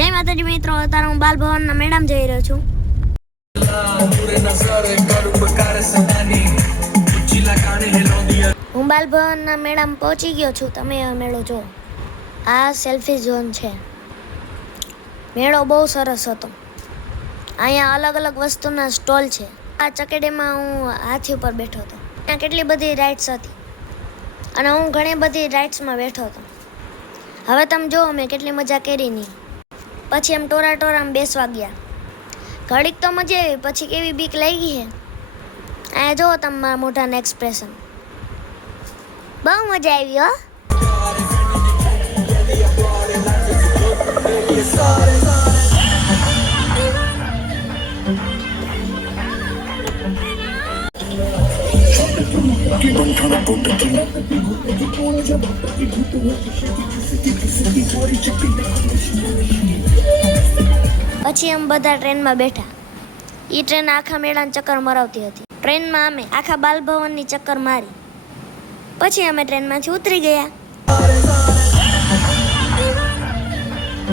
જય માતાજી મિત્રો, અત્યારે હું બાલભવનના મેળામાં જઈ રહ્યો છું. હું બાલભવનના મેળામાં પહોંચી ગયો છું. તમે આ મેળો જો, આ સેલ્ફી ઝોન છે. મેળો બહુ સરસ હતો. અહીંયા અલગ અલગ વસ્તુના સ્ટોલ છે. આ ચકેડીમાં હું હાથી ઉપર બેઠો હતો. ત્યાં કેટલી બધી રાઇડ્સ હતી અને હું ઘણી બધી રાઇડ્સમાં બેઠો હતો. હવે તમે જુઓ મેં કેટલી મજા કરી નહીં. પછી એમ ટોરામાં બેસવા ગયા. ઘડીક તો મજા આવી, પછી કેવી બીક લાગી છે. અહીંયા જુઓ તમે મારા મોઢાના એક્સપ્રેશન. બહુ મજા આવી હો. પછી અમે બધા ટ્રેનમાં બેઠા. એ ટ્રેન આખા મેળાને ચક્કર મરાવતી હતી. ટ્રેનમાં અમે આખા બાલભવનની ચક્કર મારી. પછી અમે ટ્રેનમાંથી ઉતરી ગયા.